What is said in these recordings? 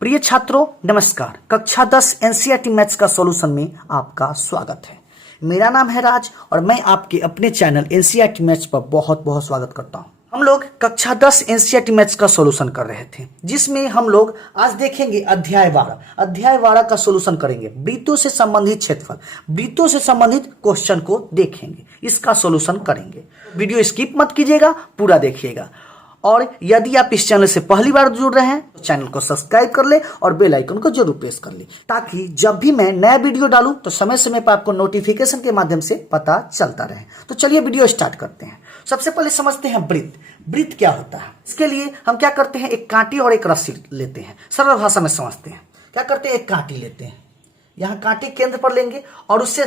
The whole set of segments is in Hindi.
प्रिय छात्रों नमस्कार। कक्षा 10 एनसीईआरटी मैथ्स का सॉल्यूशन में आपका स्वागत है। मेरा नाम है राज और मैं आपके अपने चैनल एनसीईआरटी मैथ्स पर बहुत बहुत स्वागत करता हूं। हम लोग कक्षा 10 एनसीईआरटी मैथ्स का सॉल्यूशन कर रहे थे, जिसमें हम लोग आज देखेंगे अध्याय 12 का सॉल्यूशन करेंगे। वृत्तों से संबंधित क्षेत्रफल, वृत्तों से संबंधित क्वेश्चन को देखेंगे, इसका सॉल्यूशन करेंगे। वीडियो स्किप मत कीजिएगा, पूरा देखिएगा। और यदि आप इस चैनल से पहली बार जुड़ रहे हैं तो चैनल को सब्सक्राइब कर ले और बेल आइकन को जरूर प्रेस कर ले, ताकि जब भी मैं नया वीडियो डालूं तो समय समय पर आपको नोटिफिकेशन के माध्यम से पता चलता रहे। तो चलिए वीडियो स्टार्ट करते हैं। सबसे पहले समझते हैं वृत्त। वृत्त क्या होता है? इसके लिए हम क्या करते हैं, एक कांटी और एक रस्सी लेते हैं। सरल भाषा में समझते हैं। क्या करते हैं, एक कांटी लेते हैं, यहाँ कांटी केंद्र पर लेंगे और उससे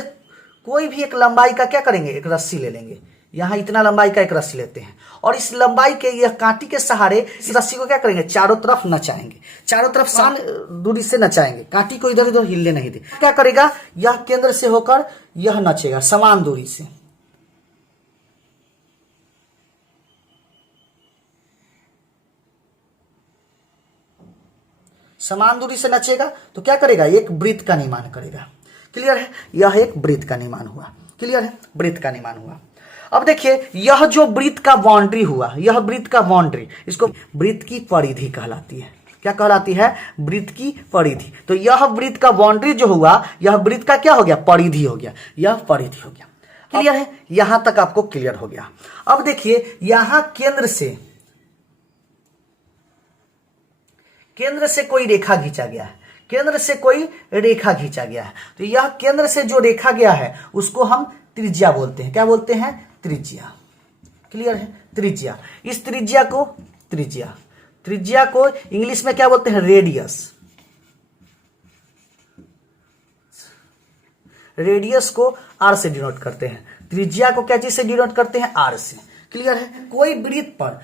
कोई भी एक लंबाई का क्या करेंगे, एक रस्सी ले लेंगे। यहाँ इतना लंबाई का एक रस्सी लेते हैं और इस लंबाई के यह कांटी के सहारे इस रस्सी को क्या करेंगे, चारों तरफ नचाएंगे। चारों तरफ समान दूरी से नचाएंगे, कांटी को इधर उधर हिलने नहीं दे। क्या करेगा, यह केंद्र से होकर यह नचेगा समान दूरी से। समान दूरी से नचेगा तो क्या करेगा, एक वृत्त का निर्माण करेगा। क्लियर है? यह एक वृत्त का निर्माण हुआ। क्लियर है? वृत्त का निर्माण हुआ। अब देखिए, यह जो वृत्त का बाउंड्री हुआ, यह वृत्त का बाउंड्री, इसको वृत्त की परिधि कहलाती है। क्या कहलाती है? वृत्त की परिधि। तो यह वृत्त का बाउंड्री जो हुआ, यह वृत्त का क्या हो गया, परिधि हो गया। यह परिधि हो गया। क्लियर है? यहां तक आपको क्लियर हो गया। अब देखिए, यहां केंद्र से कोई रेखा खींचा गया है। केंद्र से कोई रेखा खींचा गया है, तो यह केंद्र से जो रेखा गया है उसको हम त्रिज्या बोलते हैं। क्या बोलते हैं? त्रिज्या। क्लियर है? त्रिज्या। इस त्रिज्या को इंग्लिश में क्या बोलते हैं, रेडियस। रेडियस को आर से डिनोट करते हैं। त्रिज्या को क्या चीज से डिनोट करते हैं, आर से। क्लियर है? कोई वृत्त पर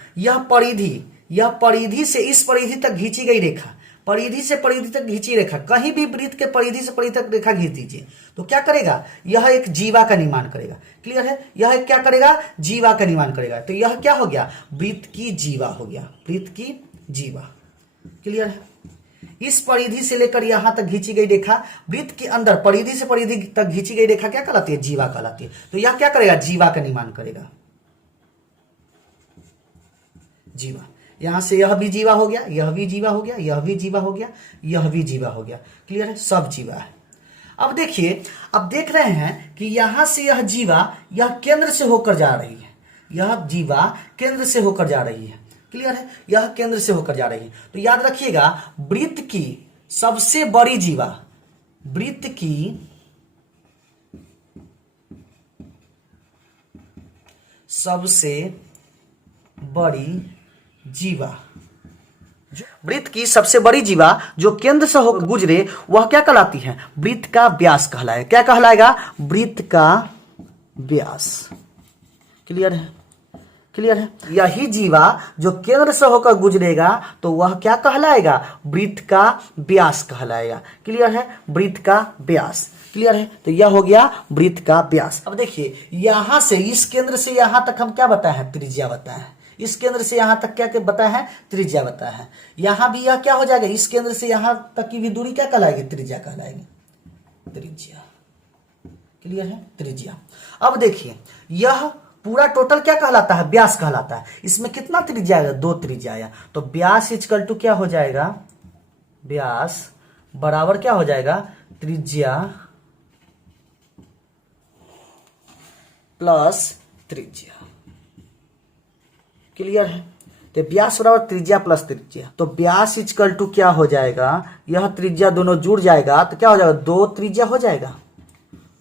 यह परिधि से इस परिधि तक खींची गई रेखा, परिधि से परिधि तक खींची रेखा, कहीं भी वृत्त के परिधि से परिधि तक रेखा खींच दीजिए तो क्या करेगा, यह एक जीवा का निर्माण करेगा। क्लियर है? यह एक क्या करेगा, जीवा का निर्माण करेगा। तो यह क्या हो गया, वृत्त की जीवा हो गया। वृत्त की जीवा। क्लियर है? इस परिधि से लेकर यहां तक खींची गई रेखा, वृत्त के अंदर परिधि से परिधि तक खींची गई रेखा क्या कहलाती है, जीवा कहलाती है। तो यह क्या करेगा, जीवा का निर्माण करेगा। जीवा। यहां से यह भी जीवा हो गया, यह भी जीवा हो गया, यह भी जीवा हो गया, यह भी जीवा हो गया। क्लियर है? सब जीवा है। अब देखिए, अब देख रहे हैं कि यहां से यह जीवा, यह केंद्र से होकर जा रही है। यह जीवा केंद्र से होकर जा रही है। क्लियर है? यह केंद्र से होकर जा रही है। तो याद रखिएगा, वृत्त की सबसे बड़ी जीवा, वृत्त की सबसे बड़ी जीवा, वृत्त की सबसे बड़ी जीवा जो केंद्र से होकर गुजरे, वह क्या कहलाती है, वृत्त का व्यास कहलाएगा। क्या कहलाएगा, वृत्त का व्यास। क्लियर है? क्लियर है? यही जीवा जो केंद्र से होकर गुजरेगा तो वह क्या कहलाएगा, वृत्त का व्यास कहलाएगा। क्लियर है? वृत्त का व्यास। क्लियर है? तो यह हो गया वृत्त का व्यास। अब देखिए, यहां से इस केंद्र से यहां तक हम क्या बताए हैं, त्रिज्या बताए हैं। इस केंद्र से यहां तक क्या बताया है, त्रिज्या बताया है। यहां भी यह क्या हो जाएगा, इस केंद्र से यहां तक की भी दूरी क्या कहलाएगी, त्रिज्या कहलाएगी। त्रिज्या। क्लियर है? त्रिज्या। अब देखिए, यह पूरा टोटल क्या कहलाता है, व्यास कहलाता है। इसमें कितना त्रिज्या आया, 2 त्रिज्या आया। तो व्यास इक्वल टू क्या हो जाएगा, व्यास बराबर क्या हो जाएगा, त्रिज्या प्लस त्रिज्या। क्लियर है? तो व्यास बराबर त्रिज्या प्लस त्रिज्या। तो व्यास इक्वल टू क्या हो जाएगा, यह त्रिज्या दोनों जुड़ जाएगा तो क्या हो जाएगा, 2 त्रिज्या हो जाएगा।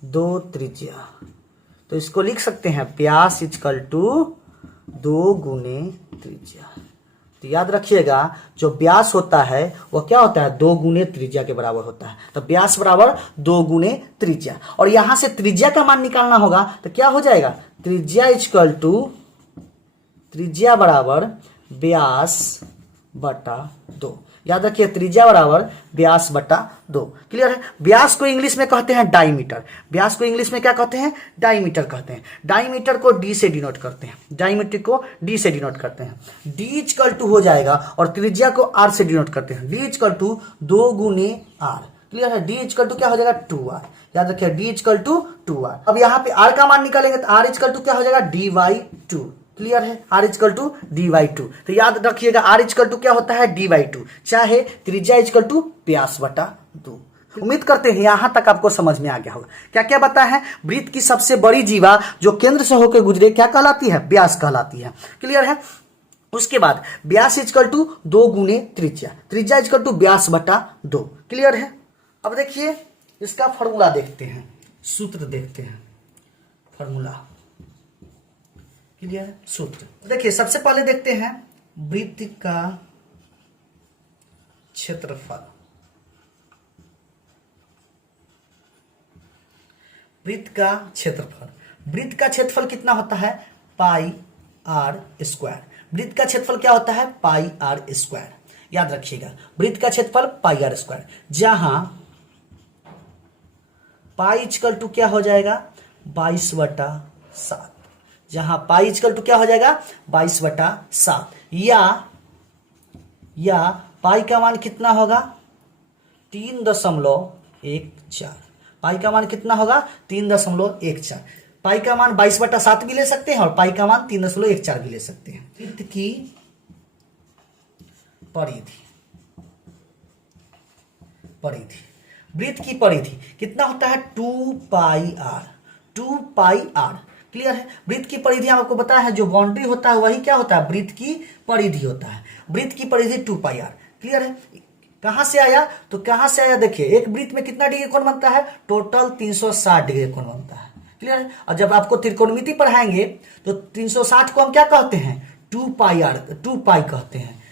2 त्रिज्या। तो इसको लिख सकते हैं, व्यास इक्वल टू 2 गुने त्रिज्या। तो याद रखिएगा, जो व्यास होता है वह क्या होता है, 2 गुने त्रिज्या के बराबर होता है। तो व्यास बराबर 2 गुने त्रिज्या। और यहां से त्रिज्या का मान निकालना होगा तो क्या हो जाएगा, त्रिज्या इक्वल टू, त्रिज्या बराबर व्यास बटा 2। याद रखिए त्रिज्या बराबर व्यास बटा 2। क्लियर है। व्यास को इंग्लिश में कहते हैं डायमीटर। व्यास को इंग्लिश में क्या कहते हैं? डायमीटर कहते हैं। डायमीटर को डी से डिनोट करते हैं। डायमीटर को डी से डिनोट करते हैं। डी इक्वल टू हो जाएगा और त्रिज्या को आर से डिनोट करते हैं। डी इक्वल टू 2 गुने आर। क्लियर है। डी इक्वल टू क्या हो जाएगा? 2r। याद रखिए डी इक्वल टू 2r। अब यहाँ पे r का मान निकालेंगे तो r इक्वल टू क्या हो जाएगा? dy2। क्लियर है। r equal to dy2। तो याद रखिएगा r इक्वल टू क्या होता है? dy2, चाहे त्रिज्या इक्वल टू व्यास बटा 2। उम्मीद करते हैं यहां तक आपको समझ में आ गया होगा। क्या क्या बताया है? वृत्त की सबसे बड़ी जीवा जो केंद्र से होकर गुजरे क्या कहलाती है? व्यास कहलाती है। क्लियर है। उसके बाद व्यास इक्वल टू 2 गुने त्रिज्या। त्रिज्या इक्वल टू व्यास बटा 2। क्लियर है। अब देखिए इसका फॉर्मूला देखते हैं, सूत्र देखते हैं। फॉर्मूला क्लियर है। सूत्र देखिए सबसे पहले देखते हैं वृत्त का क्षेत्रफल। वृत्त का क्षेत्रफल, वृत्त का क्षेत्रफल कितना होता है? पाई आर स्क्वायर। वृत्त का क्षेत्रफल क्या होता है? पाई आर स्क्वायर। याद रखिएगा वृत्त का क्षेत्रफल पाई आर स्क्वायर, जहां पाई इक्वल टू क्या हो जाएगा? 22/7। जहां पाई इक्वल टू क्या हो जाएगा? 22/7। या पाई का मान कितना होगा? 3.14। पाई का मान कितना होगा? 3.14। पाई का मान 22/7 भी ले सकते हैं और पाई का मान 3.14 भी ले सकते हैं। वृत्त की परिधि, वृत्त की परिधि कितना होता है? 2 pi R. 2 pi R. Clear है। वृत्त की परिधि आपको बताया है, जो बाउंड्री होता है वही क्या होता है? वृत्त की परिधि होता है। वृत्त की परिधि 2 पाई आर। क्लियर है। कहां से आया? तो कहां से आया देखिए, एक वृत्त में कितना डिग्री कोण बनता है? टोटल 360 डिग्री कोण बनता है। क्लियर है। और जब आपको त्रिकोणमिति पढ़ाएंगे तो 360 को हम क्या कहते हैं? 2 पाई आर, 2 पाई कहते हैं।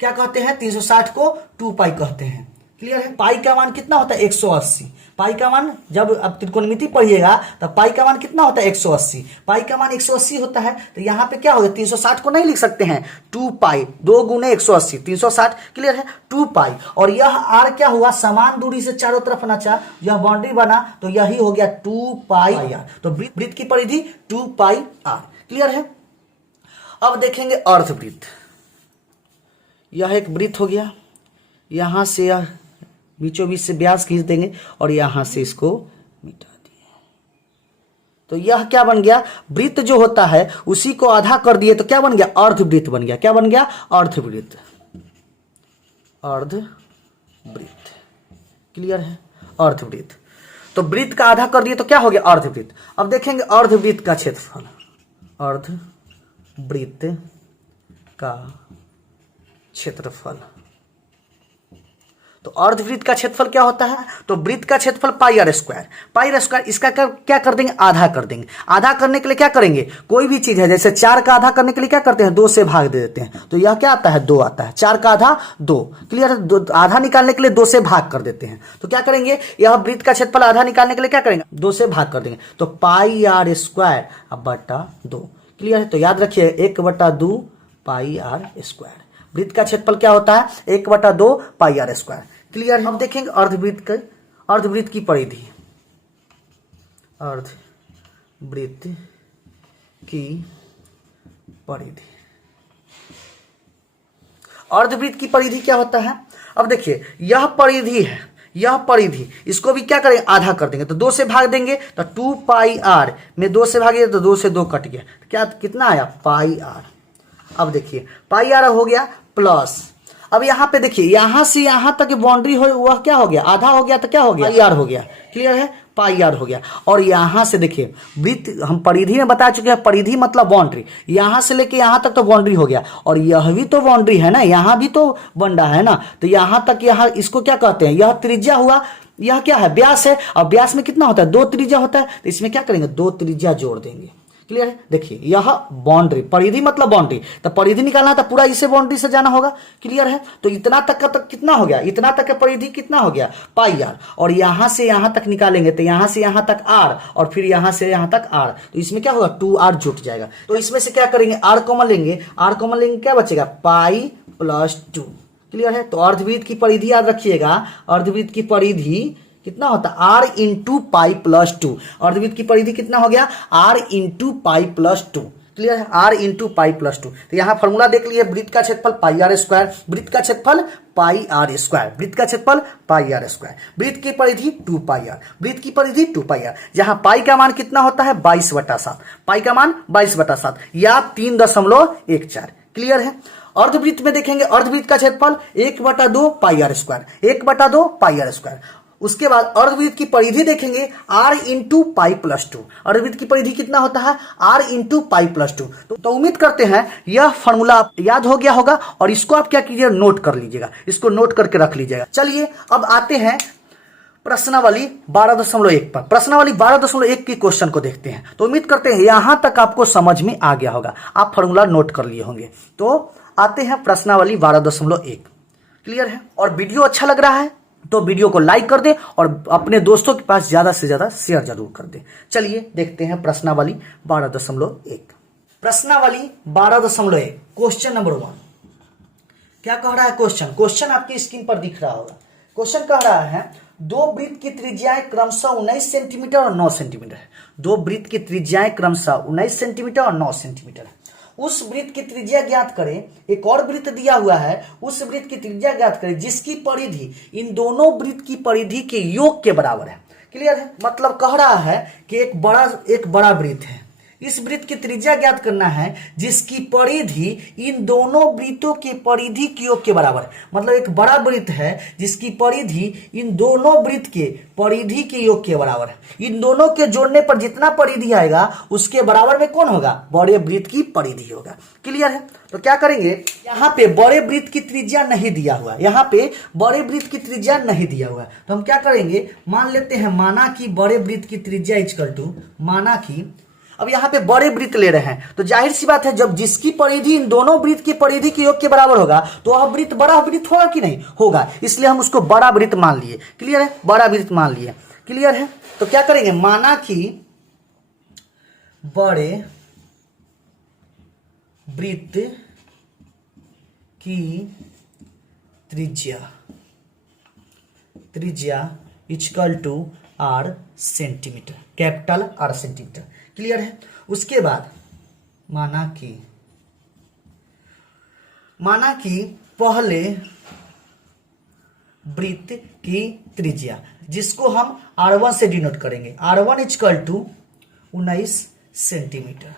क्या कहते हैं? 360 को 2 पाई कहते हैं। क्लियर है। पाई का मान कितना होता है? 180। पाई का मान जब आप त्रिकोणमिति पढ़िएगा तो पाई का मान कितना होता है? 180। पाई का मान 180 होता है तो यहाँ पे क्या होगा? 360 को नहीं लिख सकते हैं, 2 पाई, 2 गुने 180, 360। क्लियर है। 2 पाई और यह आर क्या हुआ? समान दूरी से चारों तरफ नचा, यह बाउंड्री बना तो यही हो गया 2 पाई आर। तो वृत्त की परिधि 2 पाई आर। क्लियर है। अब देखेंगे अर्धवृत्त। यह एक वृत्त हो गया, यहां से यह बीचों बीच से व्यास खींच देंगे और यहां से इसको मिटा दिए तो यह क्या बन गया? वृत्त जो होता है उसी को आधा कर दिए तो क्या बन गया? अर्धवृत्त बन गया। क्या बन गया? अर्धवृत्त। अर्धवृत्त। क्लियर है। अर्धवृत्त। तो वृत्त का आधा कर दिए तो क्या हो गया? अर्धवृत्त। अब देखेंगे अर्धवृत्त का क्षेत्रफल। अर्धवृत्त का क्षेत्रफल। तो अर्धवृत्त का क्षेत्रफल क्या होता है? तो वृत्त का क्षेत्रफल pi r square. Pi r square इसका क्या कर देंगे? आधा कर देंगे। आधा करने के लिए क्या करेंगे? कोई भी चीज है, जैसे 4 का आधा करने के लिए क्या करते हैं? 2 से भाग दे देते हैं तो यह क्या आता है? 2 आता है। 4 का आधा 2। क्लियर है। आधा निकालने के लिए 2 से भाग कर देते हैं तो क्या करेंगे? यह वृत्त का क्षेत्रफल आधा निकालने के लिए क्या करेंगे? 2 से भाग कर देंगे तो पाई आर स्क्वायर बटा 2। क्लियर है। तो याद रखिए 1/2 पाई आर स्क्वायर। वृत्त का क्षेत्रफल क्या होता है? 1/2 पाई आर स्क्वायर। क्लियर है। अब देखेंगे अर्धवृत्त की परिधि। अर्धवृत्त की परिधि। अर्धवृत्त की परिधि क्या होता है? अब देखिए यह परिधि है, यह परिधि, इसको भी क्या करेंगे? आधा कर देंगे तो 2 से भाग देंगे तो 2 पाई आर में 2 से भागे तो 2 से 2 कट गया, क्या कितना आया? पाई आर। अब देखिए पाई आर हो गया प्लस, अब यहाँ पे देखिए यहां से यहां तक बाउंड्री हो वह क्या हो गया? आधा हो गया तो क्या हो गया? पाई आर हो गया। क्लियर है। पाई आर हो गया। और यहां से देखिए वृत्त हम परिधि में बता चुके हैं, परिधि मतलब बाउंड्री, यहां से लेके यहां तक तो बाउंड्री हो गया और यह भी तो बाउंड्री है ना, यहां भी तो बन रहा है ना, तो यहां तक यहां इसको क्या कहते हैं? यह त्रिज्या हुआ, यह क्या है? व्यास है। और व्यास में कितना होता है? 2 त्रिज्या होता है तो इसमें क्या करेंगे? 2 त्रिज्या जोड़ देंगे। क्लियर है। देखिए यह बाउंड्री, परिधि मतलब बाउंड्री, तो परिधि निकालना था पूरा इसे बाउंड्री से जाना होगा। क्लियर है। तो इतना तक का तक कितना हो गया? इतना तक का परिधि कितना हो गया? पाई आर। और यहां से यहां तक निकालेंगे तो यहां से यहां तक आर और फिर यहां से यहां तक आर, तो इसमें क्या होगा? 2r जुट जाएगा। तो इसमें से क्या करेंगे? आर कॉमन लेंगे, आर कॉमन लेंगे क्या बचेगा? Pi plus 2। क्लियर है। तो अर्धवृत्त की परिधि याद रखिएगा, अर्धवृत्त की परिधि कितना होता है, r into pi plus two. अर्धवृत्त की परिधि कितना हो गया, r into pi plus two. Clear है, r into pi plus two. तो यहाँ फॉर्मूला देख लिए, वृत्त का क्षेत्रफल पाई आर स्क्वायर, वृत्त का क्षेत्रफल पाई आर स्क्वायर, वृत्त का क्षेत्रफल पाई आर स्क्वायर, वृत्त की परिधि 2 पाई आर, वृत्त की परिधि 2 पाई आर। जहां पाई का मान कितना होता है 22/7, पाई का मान 22/7 या 3.14। क्लियर है। अर्धवृत्त में देखेंगे, अर्धवृत्त का क्षेत्रफल 1/2 pi r square, 1/2 pi r square. उसके बाद अर्धवृत्त की परिधि देखेंगे r into pi plus two. अर्धवृत्त की परिधि कितना होता है, r into pi plus two. तो उम्मीद करते हैं यह फॉर्मूला आप याद हो गया होगा और इसको आप क्या कीजिए, नोट कर लीजिएगा, इसको नोट करके रख लीजिएगा। चलिए अब आते हैं प्रश्नावली 12.1 पर। प्रश्नावली 12.1 की क्वेश्चन को देखते हैं। तो उम्मीद करते हैं यहां तक आपको समझ में आ गया होगा, आप फॉर्मूला नोट कर लिए होंगे। तो आते हैं प्रश्नावली 12.1। क्लियर है। और वीडियो अच्छा लग रहा है तो वीडियो को लाइक कर दे और अपने दोस्तों के पास ज्यादा से ज्यादा शेयर जरूर कर दे। चलिए देखते हैं प्रश्नावली 12.1। प्रश्नावली 12.1 क्वेश्चन नंबर 1 क्या कह रहा है। क्वेश्चन आपकी स्क्रीन पर दिख रहा होगा। क्वेश्चन कह रहा है दो वृत्त की त्रिज्याएं क्रमशः 19 सेंटीमीटर और 9 सेंटीमीटर है। दो वृत्त की त्रिज्याएं क्रमशः 19 सेंटीमीटर और 9 सेंटीमीटर है। उस वृत्त की त्रिज्या ज्ञात करें। एक और वृत्त दिया हुआ है, उस वृत्त की त्रिज्या ज्ञात करें जिसकी परिधि इन दोनों वृत्त की परिधि के योग के बराबर है। क्लियर है। मतलब कह रहा है कि एक बड़ा वृत्त है, इस वृत्त की त्रिज्या ज्ञात करना है जिसकी परिधि इन दोनों वृत्तों के परिधि के योग के बराबर है। मतलब एक बड़ा वृत्त है जिसकी परिधि इन दोनों वृत्त के परिधि के योग के बराबर है। इन दोनों के जोड़ने पर जितना परिधि आएगा उसके बराबर में कौन होगा, बड़े वृत्त की परिधि होगा। क्लियर है। तो क्या करेंगे, यहाँ पे बड़े वृत्त की त्रिज्या नहीं दिया हुआ है, यहाँ पे बड़े वृत्त की त्रिज्या नहीं दिया हुआ है। तो हम क्या करेंगे, मान लेते हैं माना कि बड़े वृत्त की त्रिज्या इक्वल टू, माना कि अब यहाँ पे बड़े वृत्त ले रहे हैं तो जाहिर सी बात है जब जिसकी परिधि इन दोनों वृत्त की परिधि के योग के बराबर होगा तो वह वृत्त बड़ा वृत्त होगा कि नहीं होगा, इसलिए हम उसको बड़ा वृत्त मान लिए। क्लियर है, बड़ा वृत्त मान लिए। क्लियर है। तो क्या करेंगे, माना कि बड़े वृत्त की त्रिज्या equal to R centimetre, capital R centimetre. Clear है। उसके बाद माना कि पहले वृत्त की त्रिज्या जिसको हम R1 से डिनोट करेंगे, R1 इक्वल टू 19 सेंटीमीटर।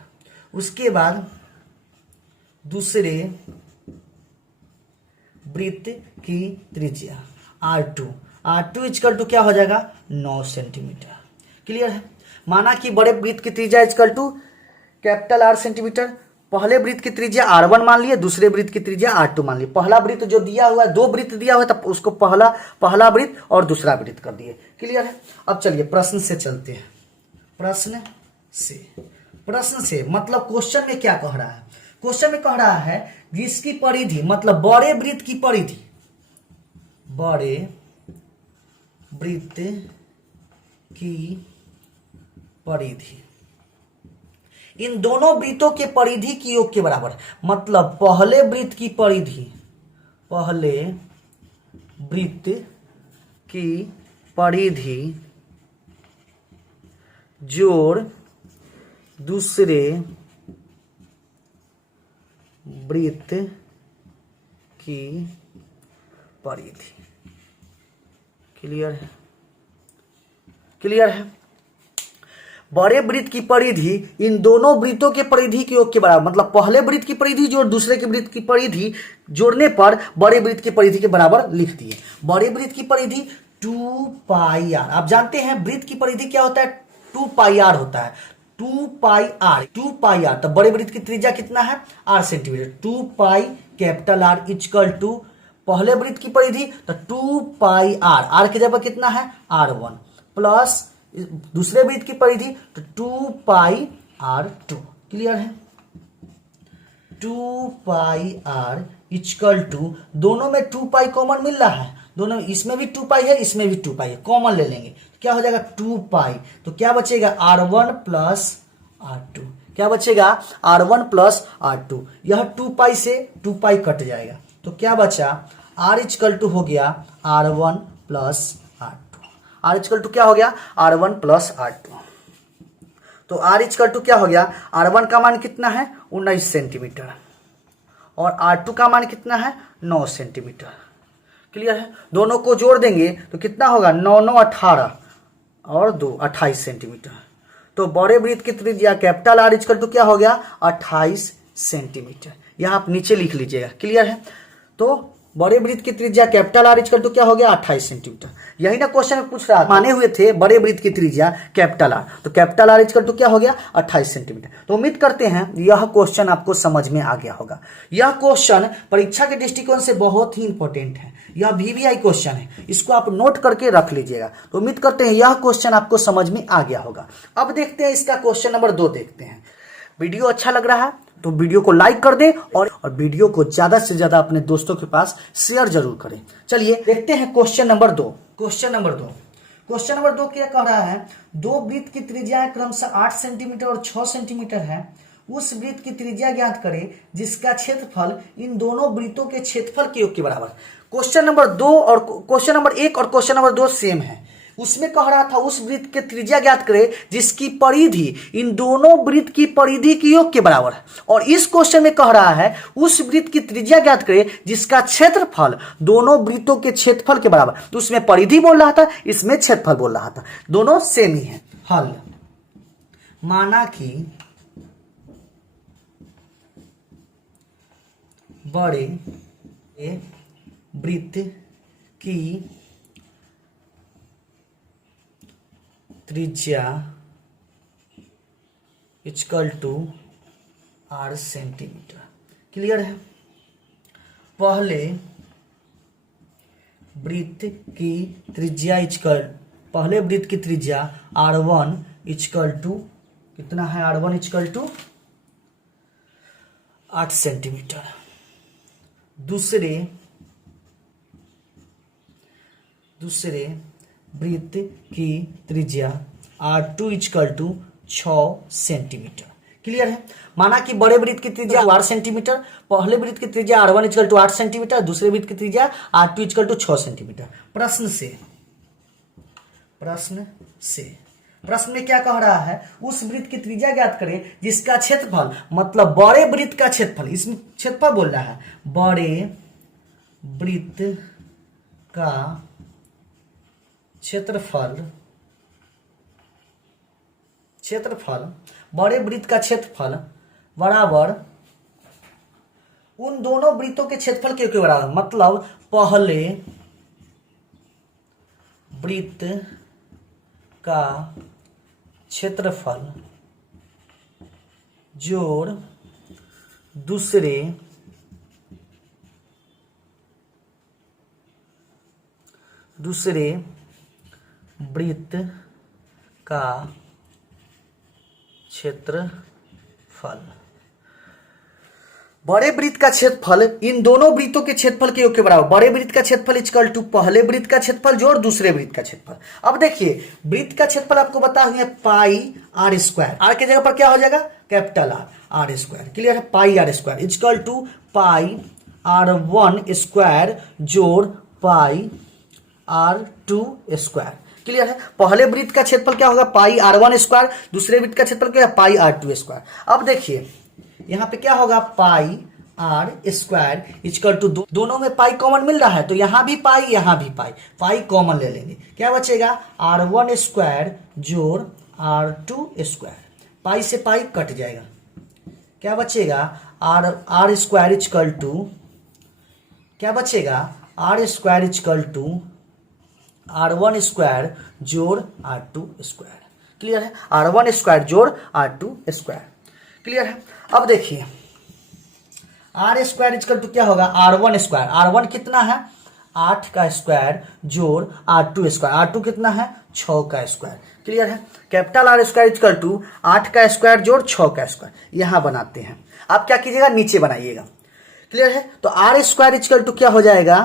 उसके बाद दूसरे वृत्त की त्रिज्या R2 इक्वल टू क्या हो जाएगा 9 सेंटीमीटर। क्लियर है। माना कि बड़े वृत्त की त्रिज्या equal to capital R centimetre. पहले वृत्त की त्रिज्या R1 मान लिए, दूसरे वृत्त की त्रिज्या R2 मान लिए। पहला वृत्त जो दिया हुआ है, दो वृत्त दिया हुआ है तब उसको पहला वृत्त और दूसरा वृत्त कर दिए। क्लियर है। अब चलिए प्रश्न से चलते हैं। प्रश्न से मतलब क्वेश्चन में क्या कह रहा है, क्वेश्चन में कह रहा है जिसकी परिधि मतलब बड़े वृत्त की परिधि, बड़े वृत्त की परिधि इन दोनों वृत्तों के परिधि की योग के बराबर है। मतलब पहले वृत्त की परिधि जोड़ दूसरे वृत्त की परिधि। क्लियर है। बड़े वृत्त की परिधि इन दोनों वृत्तों के परिधि के योग के बराबर। मतलब पहले वृत्त की परिधि जोड़ दूसरे के वृत्त की परिधि जोड़ने पर बड़े वृत्त की परिधि के बराबर लिख दिए। बड़े वृत्त की परिधि 2 पाई आर। आप जानते हैं वृत्त की परिधि क्या होता है, 2 पाई आर होता है। 2 पाई आर तो बड़े वृत्त की त्रिज्या कितना है, R centimetre. 2 pi capital R equal to पहले वृत्त की परिधि तो 2 पाई आर की जगह कितना है R1 प्लस दूसरे वृत्त की परिधि तो 2 पाई R2। क्लियर है। 2 पाई आर इक्वल टू, दोनों में 2 पाई कॉमन मिल रहा है, दोनों इसमें भी 2 पाई है इसमें भी 2 पाई है, कॉमन ले लेंगे तो क्या हो जाएगा 2 पाई। तो क्या बचेगा R1 प्लस R2। क्या बचेगा R1 प्लस R2। यह 2 पाई से 2 पाई कट जाएगा तो क्या बचा आर इजकल टू हो गया R1 plus R2। Are is equal to क्या हो गया R1 प्लस R2। तो आर इजकल टू क्या हो गया, R1 का मान कितना है 19 सेंटीमीटर और R2 का मान कितना है 9 सेंटीमीटर। क्लियर है, दोनों को जोड़ देंगे तो कितना होगा 9 9 18 और 2 28 सेंटीमीटर। तो बड़े वृत्त की त्रिज्या कैपिटल आर इजकल टू क्या हो गया 28 सेंटीमीटर। यह आप नीचे लिख लीजिएगा। क्लियर है, तो बड़े वृत्त की त्रिज्या कैपिटल आर इजकल टू क्या हो गया 28 सेंटीमीटर। यही ना क्वेश्चन में पूछ रहा था, माने हुए थे बड़े वृत्त की त्रिज्या कैपिटल आर, तो कैपिटल आर इजकल टू क्या हो गया 28 सेंटीमीटर। तो उम्मीद करते हैं यह क्वेश्चन आपको समझ में आ गया होगा। यह क्वेश्चन परीक्षा के दृष्टिकोण से बहुत ही इंपॉर्टेंट है, यह VVI क्वेश्चन है, इसको आप नोट करके रख लीजिएगा। तो उम्मीद करते हैं यह क्वेश्चन आपको समझ में आ गया होगा। अब देखते हैं इसका क्वेश्चन नंबर 2 देखते हैं। वीडियो अच्छा लग रहा है तो वीडियो को लाइक कर दें और वीडियो को ज्यादा से ज्यादा अपने दोस्तों के पास शेयर जरूर करें। चलिए देखते हैं क्वेश्चन नंबर 2। क्वेश्चन नंबर 2 क्या कह रहा है, दो वृत्त की त्रिज्या क्रमशः 8 सेंटीमीटर और 6 सेंटीमीटर है। उस वृत्त की त्रिज्या ज्ञात करें जिसका क्षेत्रफल इन दोनों वृत्तों के क्षेत्रफल के योग के बराबर। क्वेश्चन नंबर 2 और क्वेश्चन नंबर 1 और क्वेश्चन नंबर 2 सेम है। उसमें कह रहा था उस वृत्त की त्रिज्या ज्ञात करें जिसकी परिधि इन दोनों वृत्त की परिधि के योग के बराबर है, और इस क्वेश्चन में कह रहा है उस वृत्त की त्रिज्या ज्ञात करें जिसका क्षेत्रफल दोनों वृत्तों के क्षेत्रफल के बराबर। तो उसमें परिधि बोल रहा था, इसमें क्षेत्रफल बोल रहा था, दोनों सेम ही है। हल, माना कि बड़े वृत्त की त्रिज्या equal to R centimetre. Clear है, पहले वृत्त की त्रिज्या R1 इक्वल टू कितना है, R1 इक्वल टू 8 सेंटीमीटर। दूसरे वृत्त की त्रिज्या R2 equal to 6 centimetre. Clear है, माना कि बड़े वृत्त की त्रिज्या 8 सेंटीमीटर, पहले वृत्त की त्रिज्या R1 इक्वल टू 8 सेंटीमीटर, दूसरे वृत्त की त्रिज्या R2 इक्वल टू 6 सेंटीमीटर। प्रश्न में क्या कह रहा है, उस वृत्त की त्रिज्या ज्ञात करें जिसका क्षेत्रफल, मतलब बड़े वृत्त का क्षेत्रफल, इसमें क्षेत्रफल बोल रहा है, बड़े वृत्त का क्षेत्रफल बड़े वृत्त का क्षेत्रफल बराबर उन दोनों वृत्तों के क्षेत्रफल के बराबर। मतलब पहले वृत्त का क्षेत्रफल जोड़ दूसरे वृत्त का क्षेत्रफल। बड़े वृत्त का क्षेत्रफल इन दोनों वृत्तों के क्षेत्रफल के योग के बराबर। बड़े वृत्त का क्षेत्रफल इक्वल टू पहले वृत्त का क्षेत्रफल जोड़ दूसरे वृत्त का क्षेत्रफल। अब देखिए वृत्त का क्षेत्रफल आपको बता हुआ पाई R स्क्वायर, आर की जगह पर क्या हो जाएगा कैपिटल R स्क्वायर। क्लियर है, pi R square equal to pi R1 square जोड़ पाई R2 स्क्वायर। क्लियर है, पहले वृत्त का क्षेत्रफल क्या होगा पाई R1 स्क्वायर, दूसरे वृत्त का क्षेत्रफल क्या है पाई R2 स्क्वायर। अब देखिए यहां पे क्या होगा पाई R स्क्वायर इक्वल टू दोनों में पाई कॉमन मिल रहा है, तो यहां भी पाई यहां भी पाई कॉमन ले लेंगे, क्या बचेगा R1 स्क्वायर जोड़ R2 स्क्वायर। पाई से पाई कट जाएगा, क्या बचेगा R स्क्वायर इक्वल टू क्या बचेगा R square equal to R1 square जोड़ R2 स्क्वायर। क्लियर है, R1 स्क्वायर जोड़ R2 स्क्वायर। क्लियर है, अब देखिए R स्क्वायर इक्वल टू क्या होगा R1 स्क्वायर। R1 कितना है 8 का स्क्वायर जोड़ R2 स्क्वायर। R2 कितना है 6 का स्क्वायर। क्लियर है, capital R square equal to 8 का स्क्वायर जोड़ 6 का स्क्वायर। यहां बनाते हैं, आप क्या कीजिएगा नीचे बनाइएगा। क्लियर है, तो R स्क्वायर इक्वल टू क्या हो जाएगा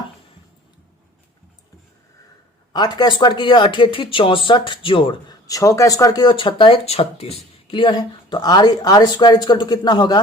8 का स्क्वायर कीजिए 8 64 जोड़ 6 का स्क्वायर कीजिए 6 1 36। क्लियर है, तो R स्क्वायर इक्वल टू कितना होगा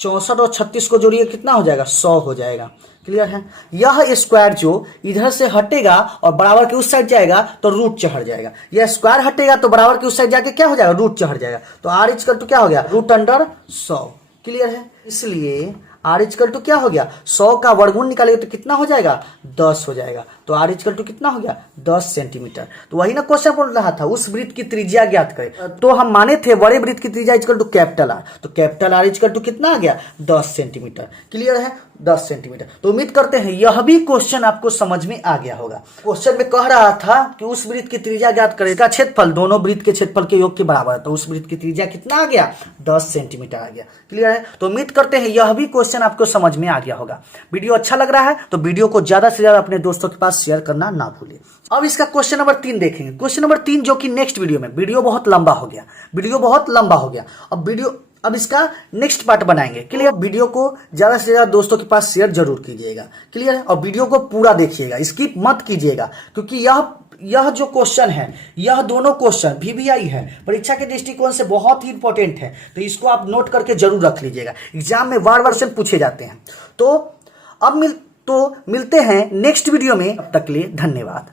64 और 36 को जोड़िए कितना हो जाएगा, 100 हो जाएगा। क्लियर है। यह स्क्वायर जो इधर से हटेगा और बराबर के उस साइड जाएगा तो रूट चढ़ जाएगा। यह स्क्वायर हटेगा तो बराबर के उस साइड जाके क्या हो जाएगा, रूट चढ़ जाएगा। तो r इक्वल टू क्या हो गया, रूट अंडर 100। क्लियर है। इसलिए r इक्वल टू क्या हो गया, 100 का वर्गमूल निकालेंगे तो कितना हो जाएगा, 10 हो जाएगा। तो r इक्वल टू कितना हो गया, 10 सेंटीमीटर। तो वही ना क्वेश्चन बोल रहा था, उस वृत्त की त्रिज्या ज्ञात करें। तो हम माने थे बड़े वृत्त की त्रिज्या इक्वल टू कैपिटल R, तो कैपिटल R इक्वल टू कितना आ गया, 10 सेंटीमीटर। क्लियर है, 10 सेंटीमीटर। तो उम्मीद करते हैं यह भी क्वेश्चन आपको समझ में आ गया होगा। क्वेश्चन में कह रहा था कि उस वृत्त की त्रिज्या ज्ञात करें, इसका क्षेत्रफल दोनों वृत्त के क्षेत्रफल के योग के बराबर है। तो उस वृत्त की त्रिज्या कितना आ गया, 10 सेंटीमीटर आ गया। क्लियर है। तो उम्मीद करते हैं यह भी क्वेश्चन आपको समझ में आ गया होगा। वीडियो अच्छा लग रहा है तो वीडियो को ज्यादा से ज्यादा अपने दोस्तों के पास शेयर करना ना भूलिए। अब इसका क्वेश्चन नंबर 3 देखेंगे। क्वेश्चन नंबर 3 जो कि नेक्स्ट वीडियो में, वीडियो बहुत लंबा हो गया, अब इसका नेक्स्ट पार्ट बनाएंगे। क्लियर। वीडियो को ज्यादा से ज्यादा दोस्तों के पास शेयर जरूर कीजिएगा। क्लियर है। और वीडियो को पूरा देखिएगा, स्किप मत कीजिएगा, क्योंकि यह जो क्वेश्चन है, यह दोनों क्वेश्चन VVI है, परीक्षा के दृष्टिकोण से बहुत ही इंपॉर्टेंट है। तो इसको आप नोट करके जरूर रख लीजिएगा, एग्जाम में बार क्वेश्चन पूछे जाते हैं। तो अब मिलते हैं नेक्स्ट वीडियो में। तब तक के लिए धन्यवाद।